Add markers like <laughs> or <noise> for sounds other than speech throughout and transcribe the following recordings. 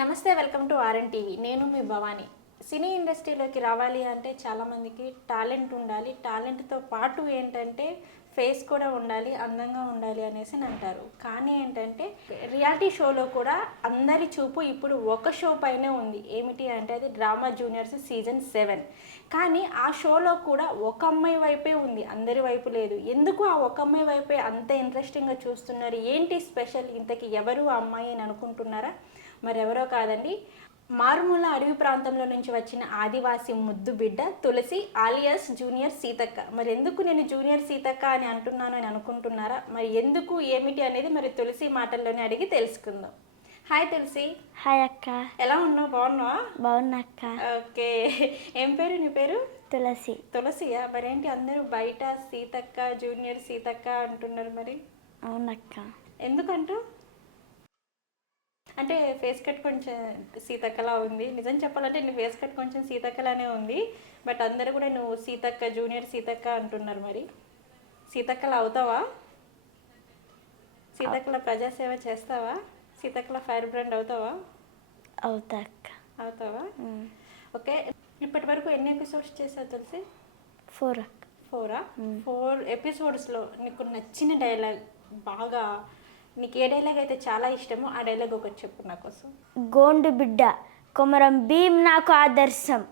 నమస్తే welcome to RN TV. నేను మీ భవానీ. సినీ ఇండస్ట్రీలోకి రావాలి అంటే చాలామందికి టాలెంట్ ఉండాలి. టాలెంట్తో పాటు ఏంటంటే ఫేస్ కూడా ఉండాలి అందంగా ఉండాలి అనేసి అని అంటారు. కానీ ఏంటంటే రియాలిటీ షోలో కూడా అందరి చూపు ఇప్పుడు ఒక షో పైనే ఉంది. ఏమిటి అంటే అది డ్రామా జూనియర్స్ సీజన్ సెవెన్. కానీ ఆ షోలో కూడా ఒక అమ్మాయి వైపే ఉంది. అందరి వైపు లేదు. ఎందుకు ఆ ఒక అమ్మాయి వైపే అంత ఇంట్రెస్టింగ్గా చూస్తున్నారు? ఏంటి స్పెషల్? ఇంతకి ఎవరు ఆ అమ్మాయి అని అనుకుంటున్నారా? మరెవరో కాదండి. మారుమూల అడవి ప్రాంతంలో నుంచి వచ్చిన ఆదివాసి ముద్దు బిడ్డ తులసి ఆలియస్ జూనియర్ సీతక్క. మరి ఎందుకు నేను జూనియర్ సీతక్క అని అంటున్నాను అని అనుకుంటున్నారా? మరి ఎందుకు ఏమిటి అనేది మరి తులసి మాటల్లోనే అడిగి తెలుసుకుందాం. హాయ్ తులసి. హాయ్ అక్క. ఎలా ఉన్నావు? బాగున్నావా? బాగున్నా అక్క. ఓకే. ఏం పేరు? నీ పేరు? తులసి. తులసియా? మరేంటి అందరూ బయట సీతక్క జూనియర్ సీతక్క అంటున్నారు మరి? అవునక్క. ఎందుకంటూ? అంటే ఫేస్ కట్ కొంచెం సీతక్కలా ఉంది. నిజం చెప్పాలంటే నీ ఫేస్ కట్ కొంచెం సీతక్కలానే ఉంది. బట్ అందరూ కూడా నువ్వు సీతక్క జూనియర్ సీతక్క అంటున్నారు మరి. సీతక్కలా అవుతావా? సీతక్కల ప్రజాసేవ చేస్తావా? సీతక్కల ఫైర్ బ్రాండ్ అవుతావా? అవుతా అక్క. అవుతావా? ఓకే. ఇప్పటి వరకు ఎన్ని ఎపిసోడ్స్ చేసావు తెలిసి? ఫోర్ ఫోరా? ఫోర్ ఎపిసోడ్స్లో నీకు నచ్చిన డైలాగ్ బాగా నీకు ఏ డైలాగ్ అయితే చాలా ఇష్టమో ఆ డైలాగ్ ఒకటి చెప్పు నా కోసం. గోండు బిడ్డ కొమరం భీమ్ నాకు ఆదర్శం.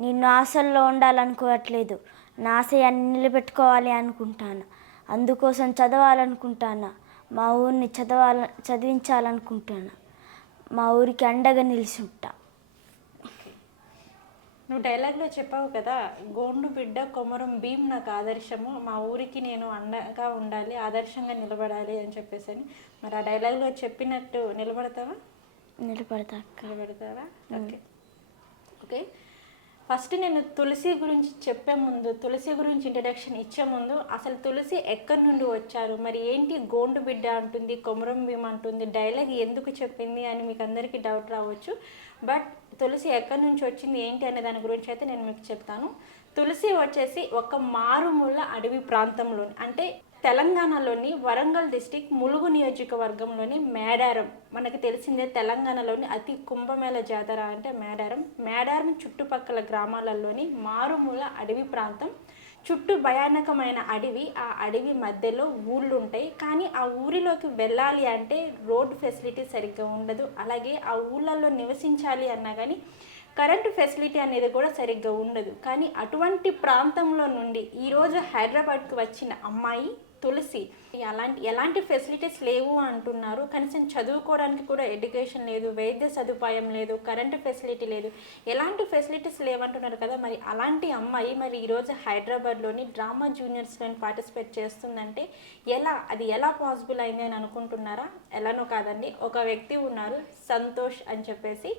నిన్ను ఆశల్లో ఉండాలనుకోవట్లేదు. నా ఆశయాన్ని నిలబెట్టుకోవాలి అనుకుంటాను. అందుకోసం చదవాలనుకుంటాను. మా ఊరిని చదవాల చదివించాలనుకుంటాను. మా ఊరికి అండగా నిలిచి ఉంటా నువ్వు డైలాగ్లో చెప్పావు కదా గోండు బిడ్డ కొమరం భీమ్ నాకు ఆదర్శము. మా ఊరికి నేను అండగా ఉండాలి ఆదర్శంగా నిలబడాలి అని చెప్పేసి అని మరి ఆ డైలాగ్లో చెప్పినట్టు నిలబడతావా? నిలబడతా నిలబడతావా? ఓకే. ఓకే. ఫస్ట్ నేను తులసి గురించి చెప్పే ముందు తులసి గురించి ఇంట్రడక్షన్ ఇచ్చే ముందు అసలు తులసి ఎక్కడి నుండి వచ్చారు? మరి ఏంటి గోండు బిడ్డ అంటుంది కొమరం భీమ్ అంటుంది డైలాగ్ ఎందుకు చెప్పింది అని మీకు అందరికీ డౌట్ రావచ్చు. బట్ తులసి ఎక్కడి నుంచి వచ్చింది ఏంటి అనే దాని గురించి అయితే నేను మీకు చెప్తాను. తులసి వచ్చేసి ఒక మారుమూల అడవి ప్రాంతంలో అంటే తెలంగాణలోని వరంగల్ డిస్టిక్ ములుగు నియోజకవర్గంలోని మేడారం. మనకు తెలిసిందే తెలంగాణలోని అతి కుంభమేళ జాతర అంటే మేడారం. మేడారం చుట్టుపక్కల గ్రామాలలోని మారుమూల అడవి ప్రాంతం. చుట్టూ భయానకమైన అడవి. ఆ అడవి మధ్యలో ఊళ్ళు ఉంటాయి కానీ ఆ ఊరిలోకి వెళ్ళాలి అంటే రోడ్ ఫెసిలిటీ సరిగ్గా ఉండదు. అలాగే ఆ ఊళ్ళల్లో నివసించాలి అన్నా కానీ కరెంటు ఫెసిలిటీ అనేది కూడా సరిగ్గా ఉండదు. కానీ అటువంటి ప్రాంతంలో నుండి ఈరోజు హైదరాబాద్కు వచ్చిన అమ్మాయి తులసి అలాంటి ఎలాంటి ఫెసిలిటీస్ లేవు అంటున్నారు. కనీసం చదువుకోవడానికి కూడా ఎడ్యుకేషన్ లేదు వైద్య సదుపాయం లేదు కరెంటు ఫెసిలిటీ లేదు. ఎలాంటి ఫెసిలిటీస్ లేవంటున్నారు కదా. మరి అలాంటి అమ్మాయి మరి ఈరోజు హైదరాబాద్లోని డ్రామా జూనియర్స్లోని పార్టిసిపేట్ చేస్తుందంటే ఎలా అది ఎలా పాసిబుల్ అయింది అని అనుకుంటున్నారా? ఎలానో కాదండి. ఒక వ్యక్తి ఉన్నారు సంతోష్ అని చెప్పేసి.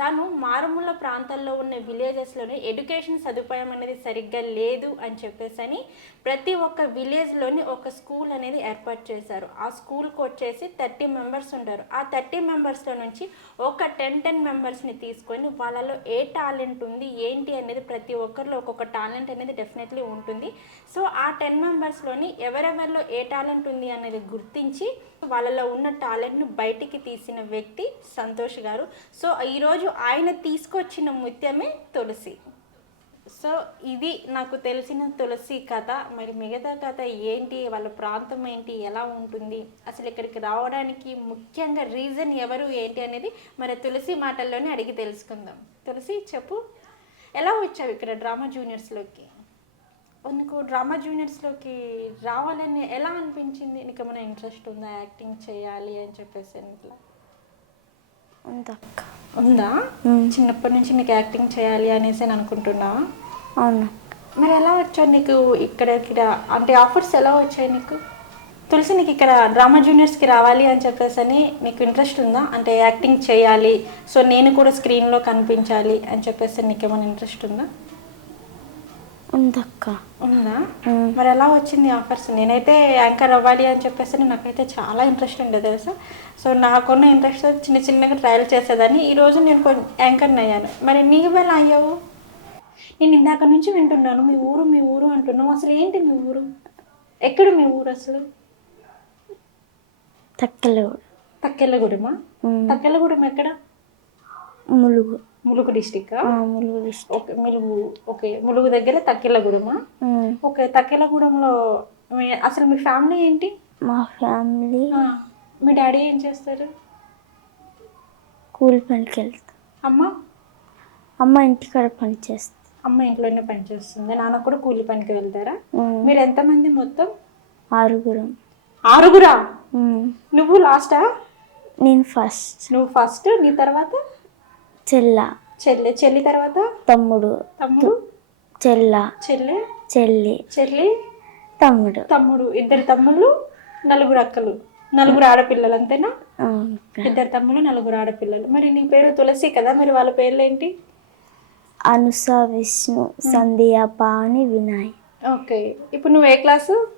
తాను మారుమూల ప్రాంతాల్లో ఉన్న విలేజెస్లోని ఎడ్యుకేషన్ సదుపాయం అనేది సరిగ్గా లేదు అని చెప్పేసి అని ప్రతి ఒక్క విలేజ్లోని ఒక స్కూల్ అనేది ఏర్పాటు చేశారు. ఆ స్కూల్కి వచ్చేసి థర్టీ మెంబర్స్ ఉంటారు ఆ థర్టీ మెంబర్స్లో నుంచి ఒక టెన్ టెన్ మెంబర్స్ని తీసుకొని వాళ్ళలో ఏ టాలెంట్ ఉంది ఏంటి అనేది ప్రతి ఒక్కరిలో ఒక్కొక్క టాలెంట్ అనేది డెఫినెట్లీ ఉంటుంది. సో ఆ టెన్ మెంబర్స్లోని ఎవరెవరిలో ఏ టాలెంట్ ఉంది అనేది గుర్తించి వాళ్ళలో ఉన్న టాలెంట్ను బయటికి తీసిన వ్యక్తి సంతోష్ గారు. సో ఈరోజు ఆయన తీసుకొచ్చిన ముత్యమే తులసి. సో ఇది నాకు తెలిసిన తులసి కథ. మరి మిగతా కథ ఏంటి? వాళ్ళ ప్రాంతం ఏంటి? ఎలా ఉంటుంది? అసలు ఇక్కడికి రావడానికి ముఖ్యంగా రీజన్ ఎవరు ఏంటి అనేది మరి తులసి మాటల్లోనే అడిగి తెలుసుకుందాం. తులసి చెప్పు. ఎలా వచ్చావు ఇక్కడ డ్రామా జూనియర్స్లోకి నీకు డ్రామా జూనియర్స్లోకి రావాలని ఎలా అనిపించింది? నీకు ఏమైనా ఇంట్రెస్ట్ ఉందా యాక్టింగ్ చేయాలి అని చెప్పేసి ఇట్లా ఉంది? ఉందా. చిన్నప్పటి నుంచి నీకు యాక్టింగ్ చేయాలి అనేసి అని అనుకుంటున్నావా? అవును. మరి ఎలా వచ్చావు నీకు ఇక్కడ ఇక్కడ? అంటే ఆఫర్స్ ఎలా వచ్చాయి నీకు? తులసి నీకు ఇక్కడ డ్రామా జూనియర్స్కి రావాలి అని చెప్పేసి అని నీకు ఇంట్రెస్ట్ ఉందా? అంటే యాక్టింగ్ చేయాలి సో నేను కూడా స్క్రీన్లో కనిపించాలి అని చెప్పేసి నీకు ఏమైనా ఇంట్రెస్ట్ ఉందా? ఉంది? అక్క ఉందా. మరి ఎలా వచ్చింది ఆఫర్స్? నేనైతే యాంకర్ అవ్వాలి అని చెప్పేసి నాకైతే చాలా ఇంట్రెస్ట్ ఉండే తెలుసా. సో నాకున్న ఇంట్రెస్ట్ చిన్న చిన్నగా ట్రయల్ చేసేదాన్ని. ఈరోజు నేను కొంచెం యాంకర్ని అయ్యాను. మరి నీవు ఎలా అయ్యావు? నేను ఇందాక నుంచి వింటున్నాను మీ ఊరు మీ ఊరు అంటున్నావు. అసలు ఏంటి మీ ఊరు? ఎక్కడ మీ ఊరు అసలు? తక్కలు తక్కెళ్ళగూడెమా. తక్కెళ్ళగూడెం ఎక్కడ? ములుగు. ములుగు డిస్టిక్ ములుగు ఓకే మీరు ఓకే ములుగు దగ్గర తక్కిలగూడమా ఉమ్. ఓకే తక్కిలగూడెంలో మీ- అసలు మీ ఫ్యామిలీ ఏంటి? మా ఫ్యామిలీ మీ డాడీ ఏం చేస్తారు? కూలి పనికి వెళ్తాం అమ్మ? అమ్మ ఇంటికాడ పని చేస్తుంది అమ్మ ఇంట్లోనే పని చేస్తుంది. నాన్న కూడా కూలి పనికి వెళ్తారా. మీరు ఎంతమంది మొత్తం? ఆరుగురం. ఆరుగురా. నువ్వు లాస్టా? నేను ఫస్ట్. నువ్వు ఫస్ట్ నీ తర్వాత? చెల్ల. చెల్లి. చెల్లి తర్వాత? తమ్ముడు. తమ్ముడు? చెల్ల. చెల్లి? చెల్లి. చెల్లి? తమ్ముడు. తమ్ముడు. ఇద్దరు తమ్ముళ్ళు నలుగురు అక్కలు. నలుగురు ఆడపిల్లలు అంతేనా. ఇద్దరు తమ్ముళ్ళు నలుగురు ఆడపిల్లలు. మరి నీ పేరు తులసి కదా? మరి వాళ్ళ పేర్లు ఏంటి? అనుస విష్ణు సంధ్య పావని వినాయ్. ఓకే. ఇప్పుడు నువ్వు ఏ క్లాసు?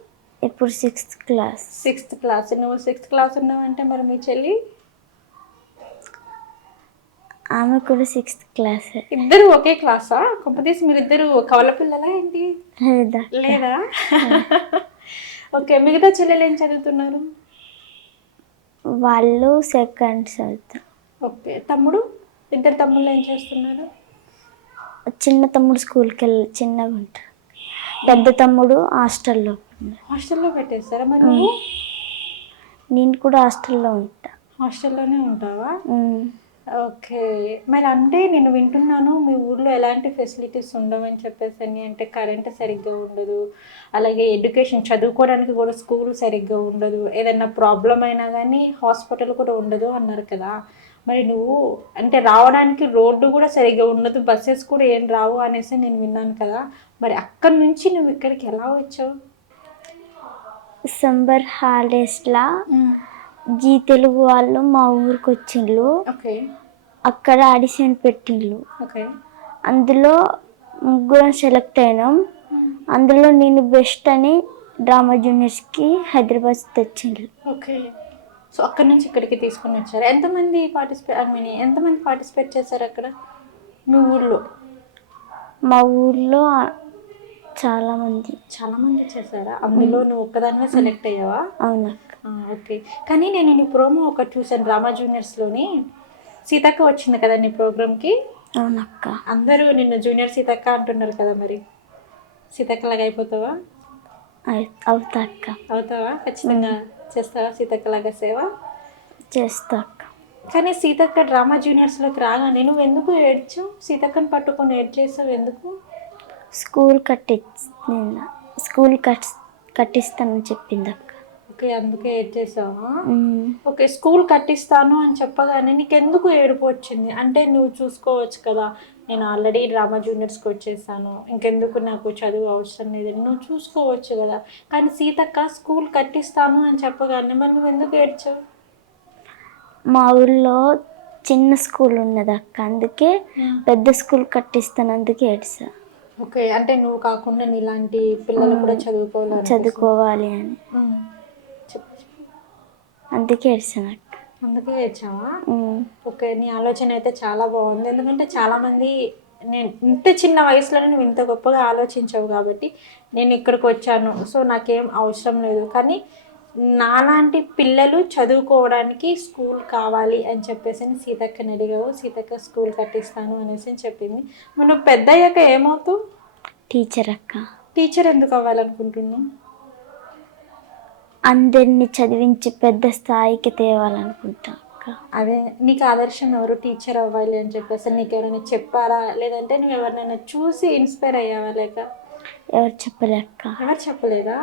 ఇప్పుడు సిక్స్త్ క్లాస్. Sixth class. నువ్వు సిక్స్త్ క్లాస్ ఉన్నావంటే మరి మీ చెల్లి? ఆమె కూడా సిక్స్త్ క్లాస్. ఇద్దరు ఒకే క్లాసా? కొంపతీసి మీరిద్దరు కవల పిల్లలా ఏంటి? లేదా. లేదా? ఓకే. మిగతా చెల్లెలు ఏం చదువుతున్నారు? వాళ్ళు సెకండ్ చదువుతారు. ఓకే. తమ్ముడు? ఇద్దరు తమ్ముళ్ళు ఏం చేస్తున్నారు? చిన్న తమ్ముడు స్కూల్కి వెళ్ళి చిన్నగా ఉంటాడు. పెద్ద తమ్ముడు హాస్టల్లో. హాస్టల్లో పెట్టేస్తారా మరి నువ్వు? నేను కూడా హాస్టల్లో ఉంటా. హాస్టల్లోనే ఉంటావా? ఉమ్. ఓకే. మరి అంటే నేను వింటున్నాను మీ ఊర్లో ఎలాంటి ఫెసిలిటీస్ ఉండవని చెప్పేసి అని. అంటే కరెంట్ సరిగ్గా ఉండదు. అలాగే ఎడ్యుకేషన్ చదువుకోవడానికి కూడా స్కూల్ సరిగ్గా ఉండదు. ఏదైనా ప్రాబ్లం అయినా కానీ హాస్పిటల్ కూడా ఉండదు అన్నారు కదా. మరి నువ్వు అంటే రావడానికి రోడ్డు కూడా సరిగ్గా ఉండదు బస్సెస్ కూడా ఏం రావు అనేసి నేను విన్నాను కదా. మరి అక్కడి నుంచి నువ్వు ఇక్కడికి ఎలా వచ్చావు? సమ్మర్ హాలిడేస్లా జీ తెలుగు వాళ్ళు మా ఊరికి వచ్చిండ్రు. ఓకే. అక్కడ ఆడిషన్ పెట్టిండ్రు. ఓకే. అందులో ముగ్గురం సెలెక్ట్ అయినాం. అందులో నేను బెస్ట్ అని డ్రామా జూనియర్స్కి హైదరాబాద్ తెచ్చిండ్రు. ఓకే. సో అక్కడ నుంచి ఇక్కడికి తీసుకొని వచ్చారు. ఎంతమంది పార్టిసిపేట్ ఐ మీన్ ఎంతమంది పార్టిసిపేట్ చేశారు అక్కడ? మీ ఊర్లో? మా ఊర్లో చాలామంది. చాలా మంది చేశారా? అందులో నువ్వు ఒక్కదానివే సెలెక్ట్ అయ్యావా? అవునక్క ఆ, ఓకే. కానీ నేను నీ ప్రోమో ఒకటి చూసాను డ్రామా జూనియర్స్లోని సీతక్క వచ్చింది కదా నీ ప్రోగ్రామ్కి? అవునక్క. అందరూ నిన్ను జూనియర్ సీతక్క అంటున్నారు కదా మరి. సీతక్కలాగా అయిపోతావా? అయి- అవుతా అక్క అవుతావా? ఖచ్చితంగా. చేస్తావా? సీతక్కలాగా సేవ చేస్తా కానీ సీతక్క డ్రామా జూనియర్స్లోకి రాగానే నువ్వు ఎందుకు ఏడ్చావు సీతక్కని పట్టుకొని ఏడ్ చేసావు ఎందుకు? స్కూల్ కట్టి స్కూల్ కట్ కట్టిస్తానని చెప్పింది ఓకే అందుకే ఏడ్ చేసావా ఉమ్. ఓకే స్కూల్ కట్టిస్తాను అని చెప్పగానే నీకు ఎందుకు ఏడుపు వచ్చింది? అంటే నువ్వు చూసుకోవచ్చు కదా నేను ఆల్రెడీ డ్రామా జూనియర్స్కి వచ్చేసాను ఇంకెందుకు నాకు చదువు అవసరం లేదు నువ్వు చూసుకోవచ్చు కదా. కానీ సీతక్క స్కూల్ కట్టిస్తాను అని చెప్పగానే మరి నువ్వు ఎందుకు ఏడ్చావు? మా ఊళ్ళో చిన్న స్కూల్ ఉన్నది అక్క అందుకే పెద్ద స్కూల్ కట్టిస్తాను అందుకే ఏడ్సా ఓకే అంటే నువ్వు కాకుండా నీలాంటి పిల్లలు కూడా చదువుకోవాలి చదువుకోవాలి అని. అందుకే అక్క అందుకే ఏడ్చావా. ఓకే నీ ఆలోచన అయితే చాలా బాగుంది. ఎందుకంటే చాలామంది నేను ఇంత చిన్న వయసులోనే నువ్వు ఇంత గొప్పగా ఆలోచించావు కాబట్టి నేను ఇక్కడికి వచ్చాను. సో నాకేం అవసరం లేదు. కానీ నాలాంటి పిల్లలు చదువుకోవడానికి స్కూల్ కావాలి అని చెప్పేసి అని సీతక్కని అడిగావు. సీతక్క స్కూల్ కట్టిస్తాను అనేసి చెప్పింది. మరి నువ్వు పెద్ద అయ్యాక ఏమవుతావు? టీచర్ అక్క టీచర్ ఎందుకు అవ్వాలనుకుంటున్నావు? అందరినీ చదివించి పెద్ద స్థాయికి తేవాలనుకుంటా అదే నీకు ఆదర్శం ఎవరు? టీచర్ అవ్వాలి అని చెప్పేసి నీకు ఎవరైనా చెప్పారా? లేదంటే నువ్వు ఎవరినైనా చూసి ఇన్స్పైర్ అయ్యావా లేక? ఎవరు చెప్పలేక్క ఎవరు చెప్పలేదా.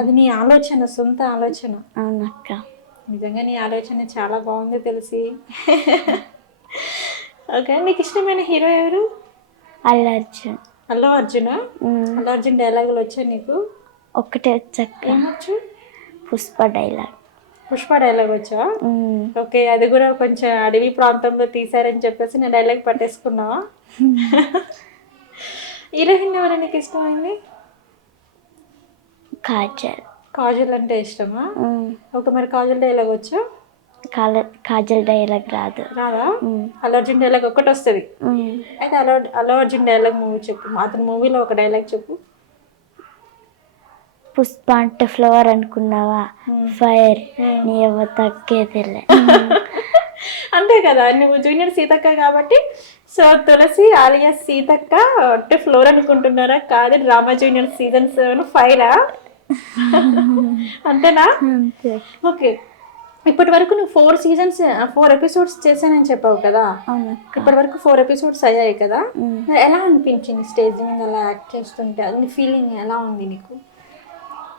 అది నీ ఆలోచన సొంత ఆలోచన. అవునక్క నిజంగా నీ ఆలోచన చాలా బాగుంది తెలిసి. ఓకే నీకు ఇష్టమైన హీరో ఎవరు? అల్లు అర్జున్. అల్లు అర్జున. అల్లు అర్జున్ డైలాగులు వచ్చా నీకు? ఒక్కటే వచ్చక్క ఏమొచ్చు? పుష్ప డైలాగ్ పుష్ప డైలాగ్ వచ్చా. ఓకే అది కూడా కొంచెం అడవి ప్రాంతంలో తీసారని చెప్పేసి నేను డైలాగ్ పట్టేసుకున్నావా? <laughs> హీరోయిన్ ఎవరు నీకు ఇష్టమైంది? కాజల్. కాజల్ అంటే ఇష్టమా. ఓకే మరి కాజల్ డైలాగ్ వచ్చా? కాజల్ డైలాగ్ రాదు. రాదా. అల్లు అర్జున్ డైలాగ్ ఒకటి వస్తుంది. అయితే అల్లు అల్లు అర్జున్ డైలాగ్ మూవీ చెప్పు. అతని మూవీలో ఒక డైలాగ్ చెప్పు. పుష్ప అంటే ఫ్లవర్ అనుకున్నావా. ఫైర్ ఉమ్. నీ ఎవ తగ్గేదిలే. <laughs> అంతే కదా నువ్వు జూనియర్ సీతక్క కాబట్టి సో తులసి ఆలియా సీతక్క అంటే ఫ్లోర్ అనుకుంటున్నారా? కాదు డ్రామా జూనియర్ సీజన్ సెవెన్ ఫైరా అంతేనా? అంతే. ఓకే. ఇప్పటి వరకు నువ్వు ఫోర్ సీజన్స్ ఫోర్ ఎపిసోడ్స్ చేశానని చెప్పావు కదా? ఇప్పటి వరకు ఫోర్ ఎపిసోడ్స్ అయ్యాయి కదా. మరి ఎలా అనిపించింది స్టేజ్ మీద అలా యాక్ట్ చేస్తుంటే? అది ఫీలింగ్ ఎలా ఉంది నీకు?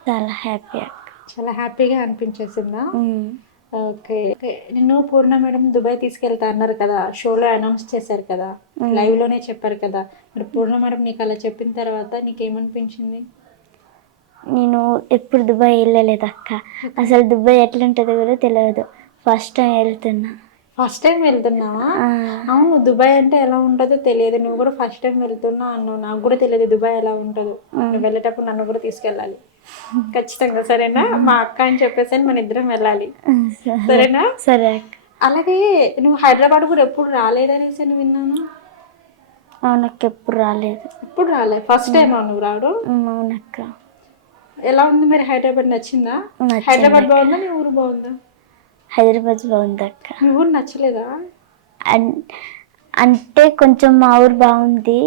చాలా హ్యాపీ అక్క. చాలా హ్యాపీగా అనిపించేసిందా. ఓకే. నిన్ను పూర్ణ మేడం దుబాయ్ తీసుకెళ్తా అన్నారు కదా షోలో అనౌన్స్ చేశారు కదా లైవ్లోనే చెప్పారు కదా మరి పూర్ణ మేడం నీకు అలా చెప్పిన తర్వాత నీకేమనిపించింది? నేను ఎప్పుడు దుబాయ్ వెళ్ళలేదు అక్క. అసలు దుబాయ్ ఎట్లుంటుందో కూడా తెలియదు ఫస్ట్ టైం వెళ్తున్నా. ఫస్ట్ టైం వెళ్తున్నావా? అవును దుబాయ్ అంటే ఎలా ఉంటుందో తెలియదు. నువ్వు కూడా ఫస్ట్ టైం వెళ్తున్నా అన్నావు. నాకు కూడా తెలియదు దుబాయ్ ఎలా ఉంటుందో. నువ్వు వెళ్ళేటప్పుడు నన్ను కూడా తీసుకెళ్ళాలి. ఖచ్చితంగా సరేనా? మా అక్క అని చెప్పేసి మన ఇద్దరం వెళ్ళాలి. సరేనా? సరే అలాగే నువ్వు హైదరాబాద్ కూడా ఎప్పుడు రాలేదనేసి అని విన్నాను? అవునక్క ఎప్పుడు రాలేదు. ఎప్పుడు రాలే? ఫస్ట్ టైం నువ్వు రావడం? అవునక్క ఎలా ఉంది మరి హైదరాబాద్? నచ్చిందా? హైదరాబాద్ బాగుందా? నీ ఊరు బాగుందా? హైదరాబాద్ బాగుంది అక్క. మీ ఊరు నచ్చలేదా? అంటే కొంచెం మా ఊరు బాగుంది.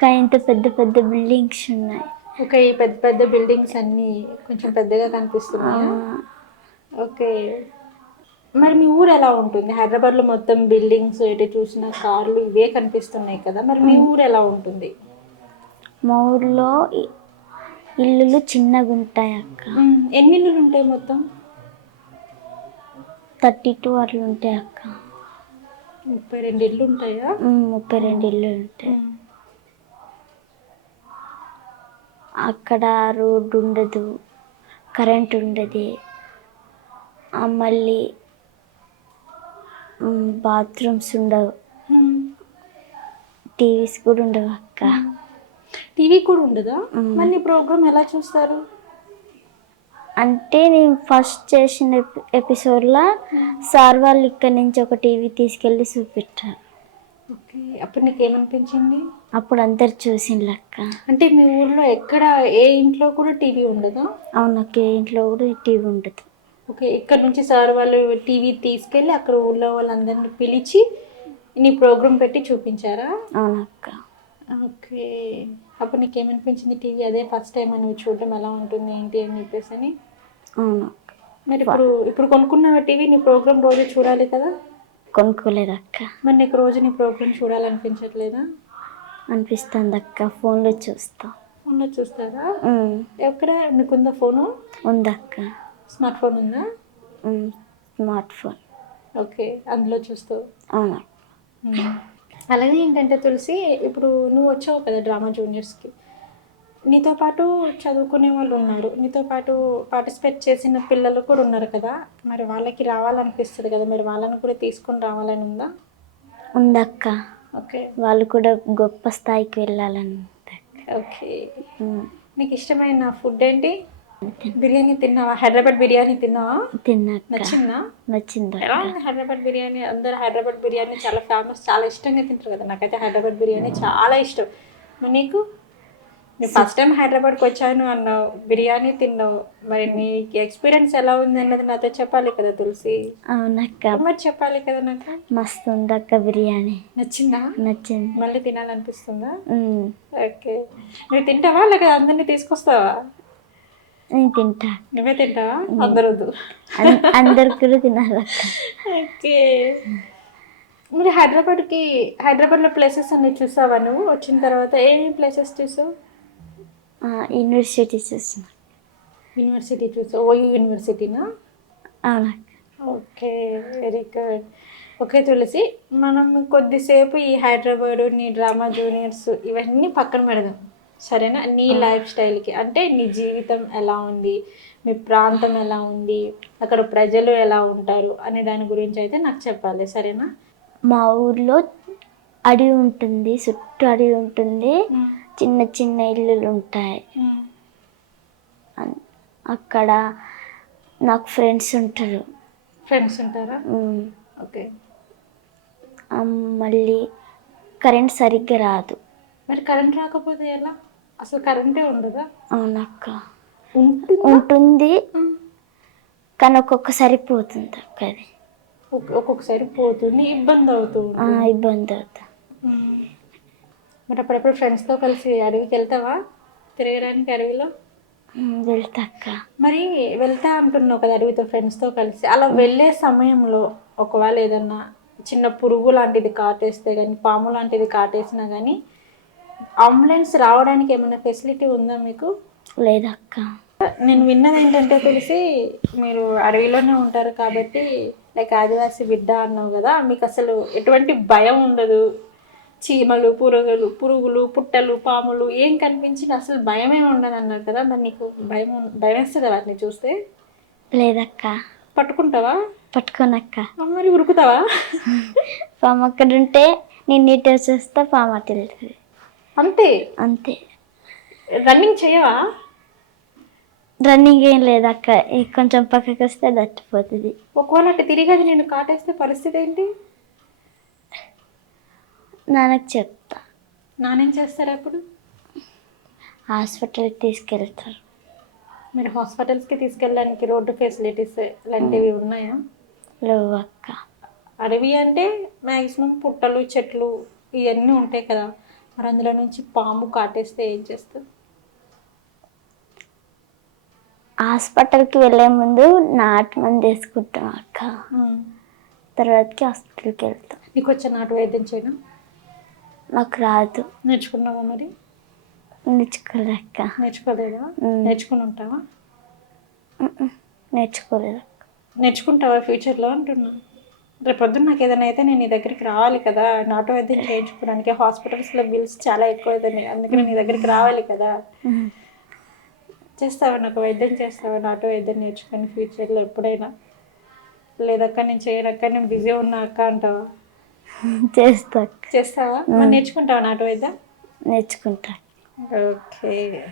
కానీ ఇంత పెద్ద పెద్ద బిల్డింగ్స్ ఉన్నాయి. ఓకే ఈ పెద్ద పెద్ద బిల్డింగ్స్ అన్ని కొంచెం పెద్దగా కనిపిస్తున్నాయా? ఓకే. మరి మీ ఊరు ఎలా ఉంటుంది? హైదరాబాద్లో మొత్తం బిల్డింగ్స్ ఎటు చూసిన కార్లు ఇవే కనిపిస్తున్నాయి కదా మరి మీ ఊరు ఎలా ఉంటుంది? మా ఊర్లో ఇల్లులు చిన్నగా ఉంటాయి అక్క. ఎన్ని ఇల్లులు ఉంటాయి మొత్తం? థర్టీ టూ అట్లా ఉంటాయి అక్క. ముప్పై రెండు ఇల్లు ఉంటాయా ముప్పై రెండు ఇల్లు ఉంటాయి. అక్కడ రోడ్డు ఉండదు కరెంట్ ఉండదు మళ్ళీ బాత్రూమ్స్ ఉండవు టీవీస్ కూడా ఉండవు అక్క. టీవీ కూడా ఉండదా? నీ ప్రోగ్రామ్ ఎలా చూస్తారు? అంటే నేను ఫస్ట్ చేసిన ఎపి- ఎపిసోడ్లో సార్ వాళ్ళు ఇక్కడ నుంచి ఒక టీవీ తీసుకెళ్ళి చూపెట్టారు అప్పుడు నీకు ఏమనిపించింది అప్పుడు అందరు చూసిండ్రు అక్క అంటే మీ ఊర్లో ఎక్కడ ఏ ఇంట్లో కూడా టీవీ ఉండదా? అవును అక్క ఏ ఇంట్లో కూడా టీవీ ఉండదు. ఓకే ఇక్కడ నుంచి సార్ వాళ్ళు టీవీ తీసుకెళ్ళి అక్కడ ఊళ్ళో వాళ్ళందరిని పిలిచి నీ ప్రోగ్రామ్ పెట్టి చూపించారా? అవును అక్క. ఓకే. అప్పుడు నీకు ఏమనిపించింది టీవీ? అదే ఫస్ట్ టైం నువ్వు చూడడం ఎలా ఉంటుంది ఏంటి అని చెప్పేసి అని అవును మరి ఇప్పుడు ఇప్పుడు కొనుక్కున్న టీవీ నీ ప్రోగ్రామ్ రోజు చూడాలి కదా? కొనుక్కోలేదు అక్క మరి నీకు రోజు నీ ప్రోగ్రామ్ చూడాలనిపించట్లేదా? అనిపిస్తుంది అక్క. ఫోన్లో చూస్తా. ఫోన్లో చూస్తారా? ఎక్కడ? నీకుందా ఫోను ఉందక్క స్మార్ట్ ఫోన్ ఉందా? ఉమ్, స్మార్ట్ ఫోన్ ఓకే అందులో చూస్తావు అవును. అలాగే ఏంటంటే తులసి ఇప్పుడు నువ్వు వచ్చావు కదా డ్రామా జూనియర్స్కి. నీతో పాటు చదువుకునే వాళ్ళు ఉన్నారు. నీతో పాటు పార్టిసిపేట్ చేసిన పిల్లలు కూడా ఉన్నారు కదా. మరి వాళ్ళకి రావాలనిపిస్తుంది కదా. మరి వాళ్ళని కూడా తీసుకొని రావాలని ఉందా? ఉందక్క. ఓకే. వాళ్ళు కూడా గొప్ప స్థాయికి వెళ్ళాలని. ఓకే. నీకు ఇష్టమైన ఫుడ్ ఏంటి? బిర్యానీ తిన్నావా? హైదరాబాద్ బిర్యానీ తిన్నావా? తిన్నాక నచ్చిందా? నచ్చింది హైదరాబాద్ బిర్యానీ? అందరు హైదరాబాద్ బిర్యానీ చాలా ఫేమస్ చాలా ఇష్టంగా తింటారు కదా. నాకైతే హైదరాబాద్ బిర్యానీ చాలా ఇష్టం. నీకు? ఫస్ట్ టైం హైదరాబాద్కి వచ్చాను అన్నావు బిర్యానీ తిన్నావు. మరి నీ ఎక్స్పీరియన్స్ ఎలా ఉంది అన్నది నాతో చెప్పాలి కదా తులసి. అవునక్క మరి చెప్పాలి కదా నాకు మస్తు ఉందక్క బిర్యానీ? నచ్చిందా? నచ్చింది. మళ్ళీ తినాలనిపిస్తుందా? ఓకే. నువ్వు తింటావా లేక అందరినీ తీసుకొస్తావా? నేను తింటా. నువ్వే తింటావా? అందరూ అందరు కూడా తినాలక్క ఓకే. మరి హైదరాబాద్కి హైదరాబాద్లో ప్లేసెస్ అన్ని చూసావా నువ్వు? వచ్చిన తర్వాత ఏమేమి ప్లేసెస్ చూసావు? యూనివర్సిటీ చూసిన యూనివర్సిటీ చూసావు OU యూనివర్సిటీనా? Okay very good. Okay Tulasi మనం కొద్దిసేపు ఈ హైదరాబాద్ నీ డ్రామా జూనియర్స్ ఇవన్నీ పక్కన పెడదాం. సరేనా? నీ లైఫ్ స్టైల్కి. అంటే నీ జీవితం ఎలా ఉంది? మీ ప్రాంతం ఎలా ఉంది? అక్కడ ప్రజలు ఎలా ఉంటారు? అనే దాని గురించి అయితే నాకు చెప్పాలి. సరేనా? మా ఊర్లో అడవి ఉంటుంది చుట్టూ అడవి ఉంటుంది. చిన్న చిన్న ఇల్లులు ఉంటాయి. అక్కడ నాకు ఫ్రెండ్స్ ఉంటారు. ఫ్రెండ్స్ ఉంటారా? ఓకే. మళ్ళీ కరెంట్ సరిగ్గా రాదు. మరి కరెంట్ రాకపోతే ఎలా? అసలు కరెంటే ఉండదా? అవునక్క. ఉంటుంది? కానీ ఒక్కొక్కసారి పోతుంది అక్క అది. ఒక్కొక్కసారి పోతుంది ఇబ్బంది అవుతుంది ఇబ్బంది అవుతుంది మరి అప్పుడప్పుడు ఫ్రెండ్స్తో కలిసి అడవికి వెళ్తావా తిరగడానికి అడవిలో? వెళ్తా అక్క. మరి వెళ్తా అంటున్నావు కదా అడవితో ఫ్రెండ్స్తో కలిసి. అలా వెళ్ళే సమయంలో ఒకవేళ ఏదన్నా చిన్న పురుగు లాంటిది కాటేస్తే కానీ పాము లాంటిది కాటేసినా కానీ అంబులెన్స్ రావడానికి ఏమైనా ఫెసిలిటీ ఉందా మీకు? లేదక్క నేను విన్నది ఏంటంటే తెలిసి మీరు అడవిలోనే ఉంటారు కాబట్టి లైక్ ఆదివాసి బిడ్డ అన్నావు కదా మీకు అసలు ఎటువంటి భయం ఉండదు. చీమలు పురుగులు పురుగులు పుట్టలు పాములు ఏం కనిపించినా అసలు భయమే ఉండదు అన్నారు కదా. మరి నీకు భయం భయం వేస్తుందా వాటిని చూస్తే? లేదక్క. పట్టుకుంటావా? పట్టుకోనక్క. మరి ఉరుకుతావా? పాము అక్కడ ఉంటే నేను నీట్ వచ్చేస్తా పాము అటు వెళ్తుంది అంతే? అంతే. రన్నింగ్ చేయవా? రన్నింగ్ ఏం లేదక్క. కొంచెం పక్కకి వస్తే దట్టిపోతుంది. ఒకవేళ అటు తిరిగి అది నేను కాటేస్తే పరిస్థితి ఏంటి? నాన్నకు చెప్తా. నానేం చేస్తారు అప్పుడు? హాస్పిటల్కి తీసుకెళ్తారు. మీరు హాస్పిటల్స్కి తీసుకెళ్ళడానికి రోడ్డు ఫెసిలిటీస్ లాంటివి ఉన్నాయా? లేవు అక్క అడవి అంటే మ్యాక్సిమం పుట్టలు చెట్లు ఇవన్నీ ఉంటాయి కదా. మరి అందులో నుంచి పాము కాటేస్తే ఏం చేస్తారు? హాస్పిటల్కి వెళ్ళే ముందు నాటు మంది వేసుకుంటాం అక్క. తర్వాతకి హాస్పిటల్కి వెళ్తాం. నీకు వచ్చే నాటు వైద్యం చేయడం నాకు రాదు. నేర్చుకున్నావా మరి? నేర్చుకోలేక. నేర్చుకోలేదా. నేర్చుకుని ఉంటావా? నేర్చుకోలేదు. నేర్చుకుంటావా ఫ్యూచర్లో అంటున్నా. రేపు పొద్దున్న నాకు ఏదైనా అయితే నేను నీ దగ్గరికి రావాలి కదా. నాటు వైద్యం చేయించుకోవడానికి హాస్పిటల్స్లో బిల్స్ చాలా ఎక్కువ అవుతున్నాయి అందుకని నీ దగ్గరికి రావాలి కదా. చేస్తావా నాకు వైద్యం చేస్తావా? నాటు వైద్యం నేర్చుకొని ఫ్యూచర్లో ఎప్పుడైనా? లేదక్క నేను చేయనక్క నేను బిజీ ఉన్నా అక్క అంటావా? చేస్తా. చేస్తావా? మరి నేర్చుకుంటావా నాటు వైద్యం? నేర్చుకుంటా. ఓకే.